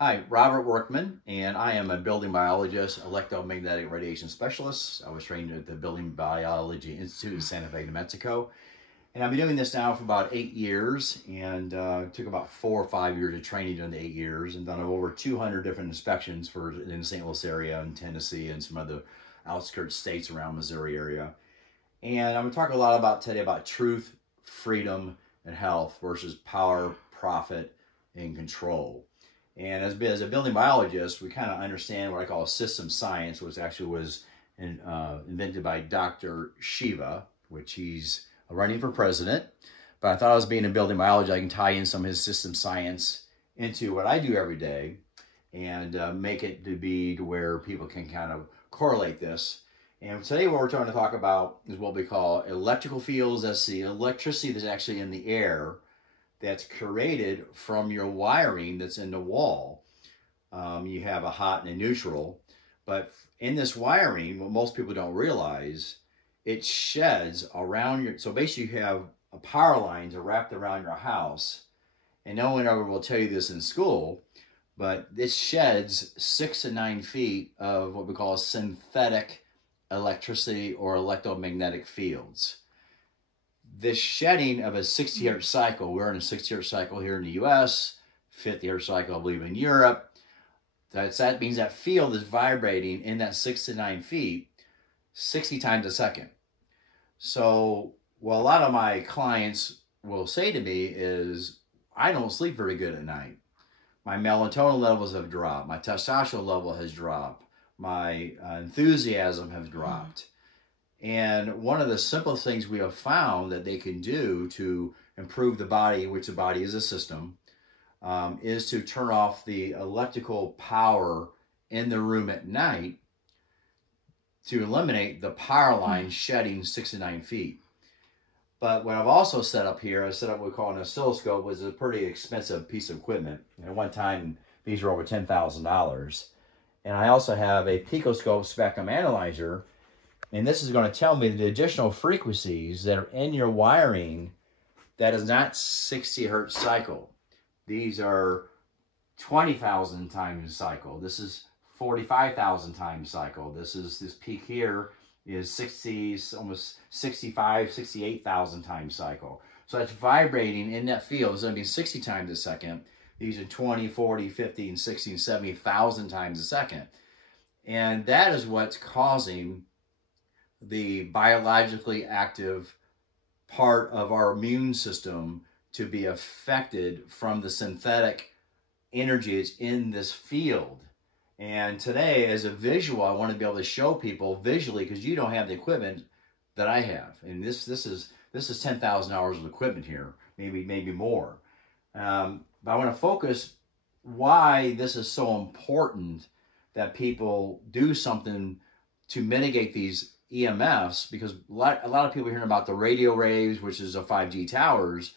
Hi, Robert Workman, and I am a building biologist, electromagnetic radiation specialist. I was trained at the Building Biology Institute in Santa Fe, New Mexico. And I've been doing this now for about 8 years, and took about 4 or 5 years of training during the 8 years, and done over 200 different inspections in the St. Louis area and Tennessee and some other outskirts states around Missouri area. And I'm going to talk a lot today about truth, freedom, and health versus power, profit, and control. And as a building biologist, we kind of understand what I call system science, which actually was invented by Dr. Shiva, which he's running for president. But I thought as being a building biologist, I can tie in some of his system science into what I do every day and make it to where people can kind of correlate this. And today what we're trying to talk about is what we call electrical fields. That's the electricity that's actually in the air that's created from your wiring that's in the wall. You have a hot and a neutral, but in this wiring, what most people don't realize, it sheds around your, so basically you have a power lines are wrapped around your house, and no one ever will tell you this in school, but this sheds 6 to 9 feet of what we call synthetic electricity or electromagnetic fields. This shedding of a 60 Hertz cycle, we're in a 60 Hertz cycle here in the US, 50 Hertz cycle, I believe, in Europe. That means that field is vibrating in that 6 to 9 feet 60 times a second. So what a lot of my clients will say to me is, I don't sleep very good at night. My melatonin levels have dropped. My testosterone level has dropped. My enthusiasm has dropped. And one of the simplest things we have found that they can do to improve the body, which the body is a system, is to turn off the electrical power in the room at night to eliminate the power line shedding 6 to 9 feet. But what I've also set up here, I set up what we call an oscilloscope, which is a pretty expensive piece of equipment. At one time, these were over $10,000. And I also have a picoscope spectrum analyzer. And this is going to tell me the additional frequencies that are in your wiring that is not 60 Hertz cycle. These are 20,000 times cycle. This is 45,000 times cycle. This peak here is 60, almost 65, 68,000 times cycle. So that's vibrating in that field. It's going to be 60 times a second. These are 20, 40, 50, and 60, and 70,000 times a second. And that is what's causing the biologically active part of our immune system to be affected from the synthetic energy that's in this field. And today, as a visual, I want to be able to show people visually, because you don't have the equipment that I have. And this is 10,000 hours of equipment here, maybe more. But I want to focus why this is so important that people do something to mitigate these EMFs, because a lot of people are hearing about the radio waves, which is the 5G towers.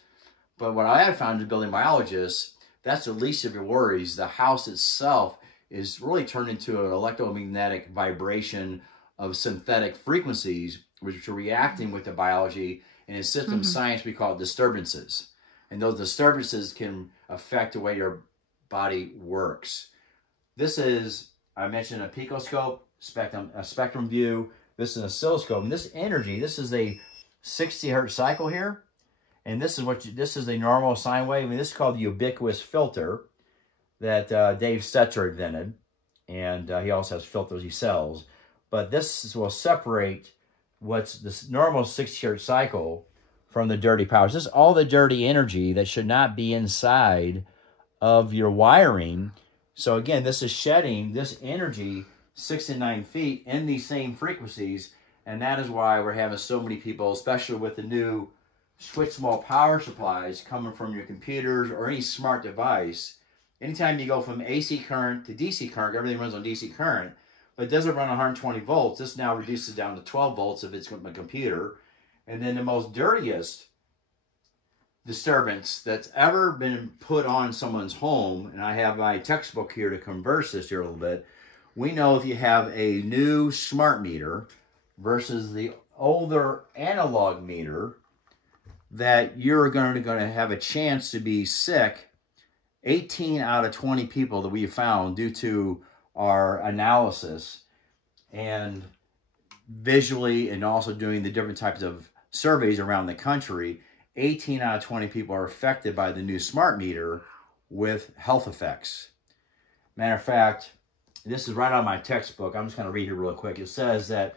But what I have found as a building biologist, that's the least of your worries. The house itself is really turned into an electromagnetic vibration of synthetic frequencies, which are reacting with the biology. And in system science, we call it disturbances. And those disturbances can affect the way your body works. This is, I mentioned, a picoscope, a spectrum view. This is an oscilloscope. And this energy, this is a 60 Hertz cycle here. And this is the normal sine wave. I mean, this is called the ubiquitous filter that Dave Stetzer invented. And he also has filters he sells. But this will separate what's this normal 60 Hertz cycle from the dirty powers. This is all the dirty energy that should not be inside of your wiring. So again, this is shedding this energy 6 to 9 feet in these same frequencies. And that is why we're having so many people, especially with the new switch mode power supplies coming from your computers or any smart device. Anytime you go from AC current to DC current, everything runs on DC current, but it doesn't run 120 volts. This now reduces down to 12 volts if it's with my computer. And then the most dirtiest disturbance that's ever been put on someone's home, and I have my textbook here to converse this here a little bit. We know if you have a new smart meter versus the older analog meter, that you're going to have a chance to be sick 18 out of 20 people that we found due to our analysis and visually and also doing the different types of surveys around the country, 18 out of 20 people are affected by the new smart meter with health effects. Matter of fact, this is right out of my textbook. I'm just going to read it real quick. It says that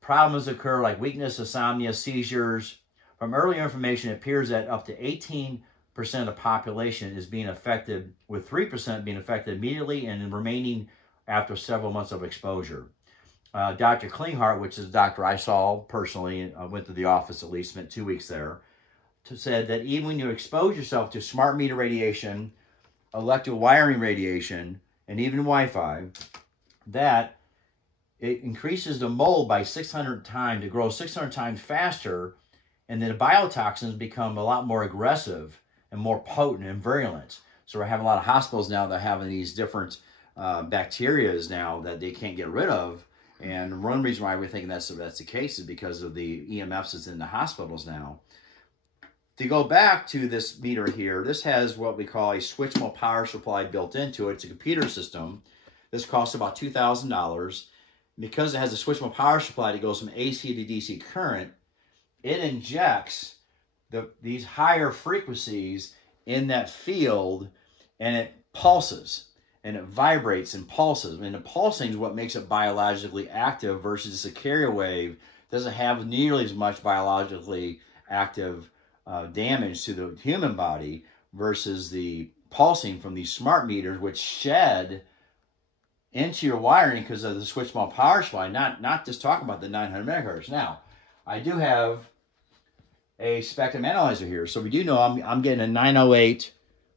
problems occur like weakness, insomnia, seizures. From early information, it appears that up to 18% of the population is being affected, with 3% being affected immediately and the remaining after several months of exposure. Dr. Klinghardt, which is a doctor I saw personally, went to the office at least, spent 2 weeks there, said that even when you expose yourself to smart meter radiation, electrical wiring radiation, and even Wi-Fi, that it increases the mold by 600 times, it grows 600 times faster, and then the biotoxins become a lot more aggressive and more potent and virulent. So we're having a lot of hospitals now that are having these different bacterias now that they can't get rid of. And one reason why we're thinking that's the case is because of the EMFs that's in the hospitals now. To go back to this meter here, this has what we call a switchable power supply built into it. It's a computer system. This costs about $2,000. Because it has a switchable power supply that goes from AC to DC current, it injects these higher frequencies in that field, and it pulses, and it vibrates and pulses. And the pulsing is what makes it biologically active versus a carrier wave doesn't have nearly as much biologically active damage to the human body versus the pulsing from these smart meters, which shed into your wiring because of the switchable power supply, not just talking about the 900 megahertz. Now, I do have a spectrum analyzer here, so we do know I'm getting a 908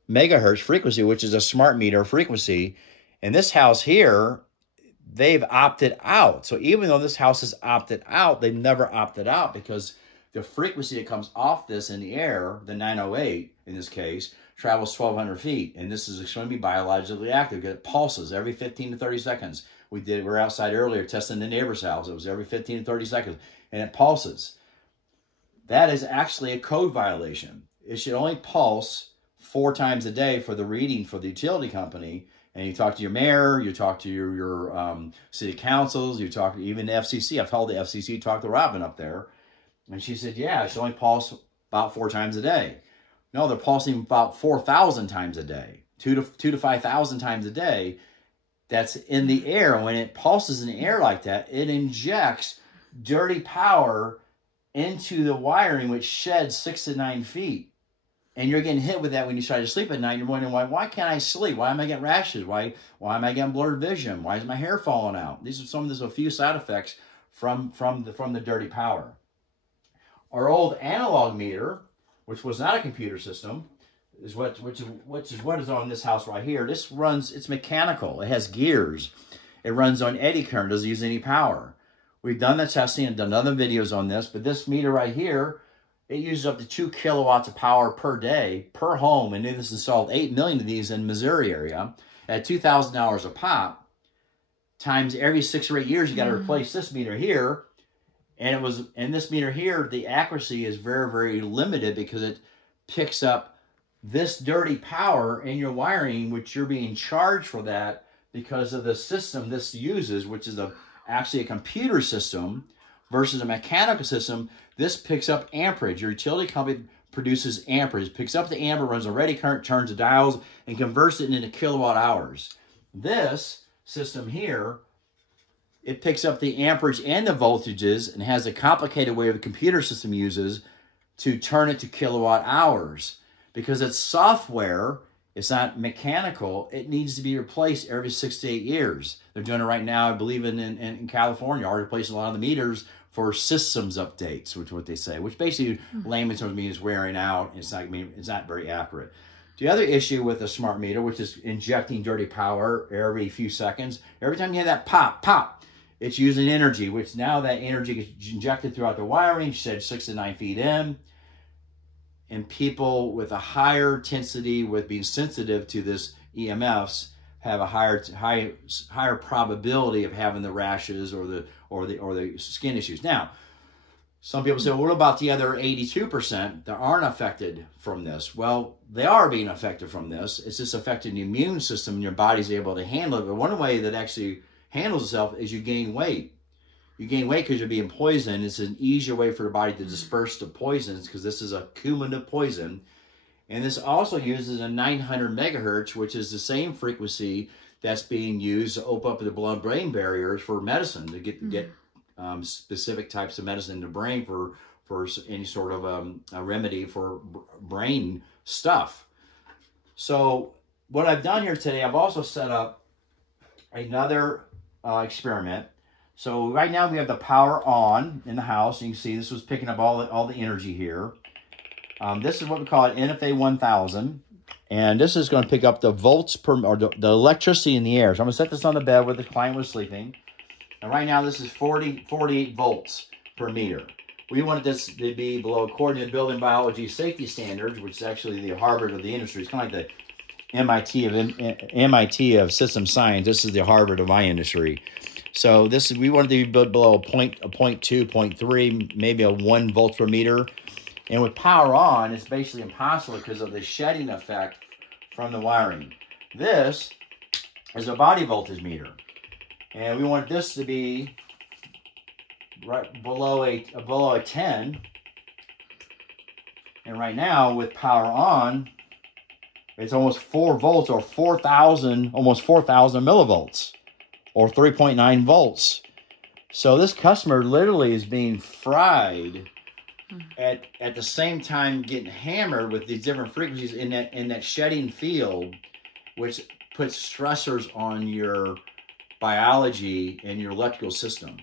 megahertz frequency, which is a smart meter frequency. And this house here, they've opted out. So even though this house is opted out, they've never opted out because the frequency that comes off this in the air, the 908 in this case, travels 1,200 feet. And this is extremely biologically active because it pulses every 15 to 30 seconds. We were outside earlier testing the neighbor's house. It was every 15 to 30 seconds, and it pulses. That is actually a code violation. It should only pulse 4 times a day for the reading for the utility company. And you talk to your mayor, you talk to your city councils, you talk to even the FCC. I've told the FCC, talk to Robin up there. And she said, yeah, it should only pulse about 4 times a day. No, they're pulsing about 4,000 times a day, 2,000 to 5,000 times a day. That's in the air. When it pulses in the air like that, it injects dirty power into the wiring, which sheds 6 to 9 feet. And you're getting hit with that when you try to sleep at night. You're wondering, why can't I sleep? Why am I getting rashes? Why am I getting blurred vision? Why is my hair falling out? These are a few side effects from the dirty power. Our old analog meter, which was not a computer system, is which is what is on this house right here. This runs, it's mechanical. It has gears. It runs on eddy current, doesn't use any power. We've done the testing and done other videos on this, but this meter right here, it uses up to 2 kilowatts of power per day, per home, and this installed 8 million of these in the Missouri area at $2,000 a pop, times every 6 or 8 years, you got to replace this meter here. And this meter here, the accuracy is very, very limited because it picks up this dirty power in your wiring, which you're being charged for that because of the system this uses, which is actually a computer system versus a mechanical system. This picks up amperage. Your utility company produces amperage, picks up the amperage, runs a ready current, turns the dials, and converts it into kilowatt hours. This system here, it picks up the amperage and the voltages and has a complicated way the computer system uses to turn it to kilowatt hours. Because it's software, it's not mechanical, it needs to be replaced every 6 to 8 years. They're doing it right now, I believe, in California, already replacing a lot of the meters for systems updates, which is what they say, which basically layman's terms means wearing out. It's not very accurate. The other issue with a smart meter, which is injecting dirty power every few seconds, every time you hear that pop, pop, it's using energy, which now that energy gets injected throughout the wiring, shed 6 to 9 feet in. And people with a higher intensity, with being sensitive to this EMFs, have a higher probability of having the rashes or the skin issues. Now, Some people say, well, what about the other 82% that aren't affected from this? Well, they are being affected from this. It's just affecting the immune system, and your body's able to handle it. But one way that actually handles itself is you gain weight. You gain weight because you're being poisoned. It's an easier way for the body to disperse the poisons because this is a cumulative poison. And this also uses a 900 megahertz, which is the same frequency that's being used to open up the blood-brain barriers for medicine, to get specific types of medicine in the brain for any sort of a remedy for brain stuff. So what I've done here today, I've also set up another experiment. So right now we have the power on in the house. You can see this was picking up all the energy here. This is what we call an NFA 1000. And this is going to pick up the volts per, or the electricity in the air. So I'm going to set this on the bed where the client was sleeping. And right now this is 48 volts per meter. We wanted this to be below, according to building biology safety standards, which is actually the Harvard of the industry. It's kind of like the MIT of system science. This is the Harvard of my industry. So we wanted to be below a 0.2, 0.3, maybe a 1 volt per meter. And with power on, it's basically impossible because of the shedding effect from the wiring. This is a body voltage meter. And we want this to be right below a 10. And right now, with power on, it's almost 4 volts, or 4,000, almost 4,000 millivolts, or 3.9 volts. So this customer literally is being fried at the same time getting hammered with these different frequencies in that shedding field, which puts stressors on your biology and your electrical system.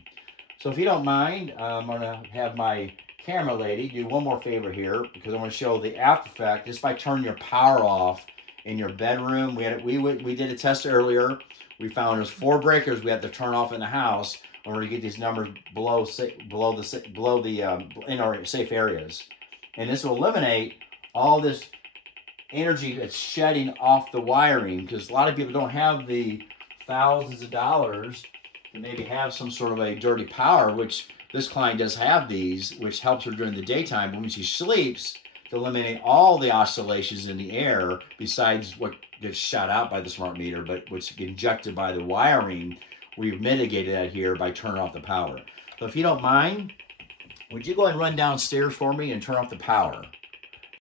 So if you don't mind, I'm going to have my camera lady do one more favor here, because I want to show the after effect just by turning your power off in your bedroom. We did a test earlier. We found there's 4 breakers we have to turn off in the house in order to get these numbers below in our safe areas. And this will eliminate all this energy that's shedding off the wiring, because a lot of people don't have the thousands of dollars to maybe have some sort of a dirty power, which this client does have these, which helps her during the daytime. But when she sleeps, to eliminate all the oscillations in the air, besides what gets shot out by the smart meter, but what's injected by the wiring, we've mitigated that here by turning off the power. So if you don't mind, would you go ahead and run downstairs for me and turn off the power?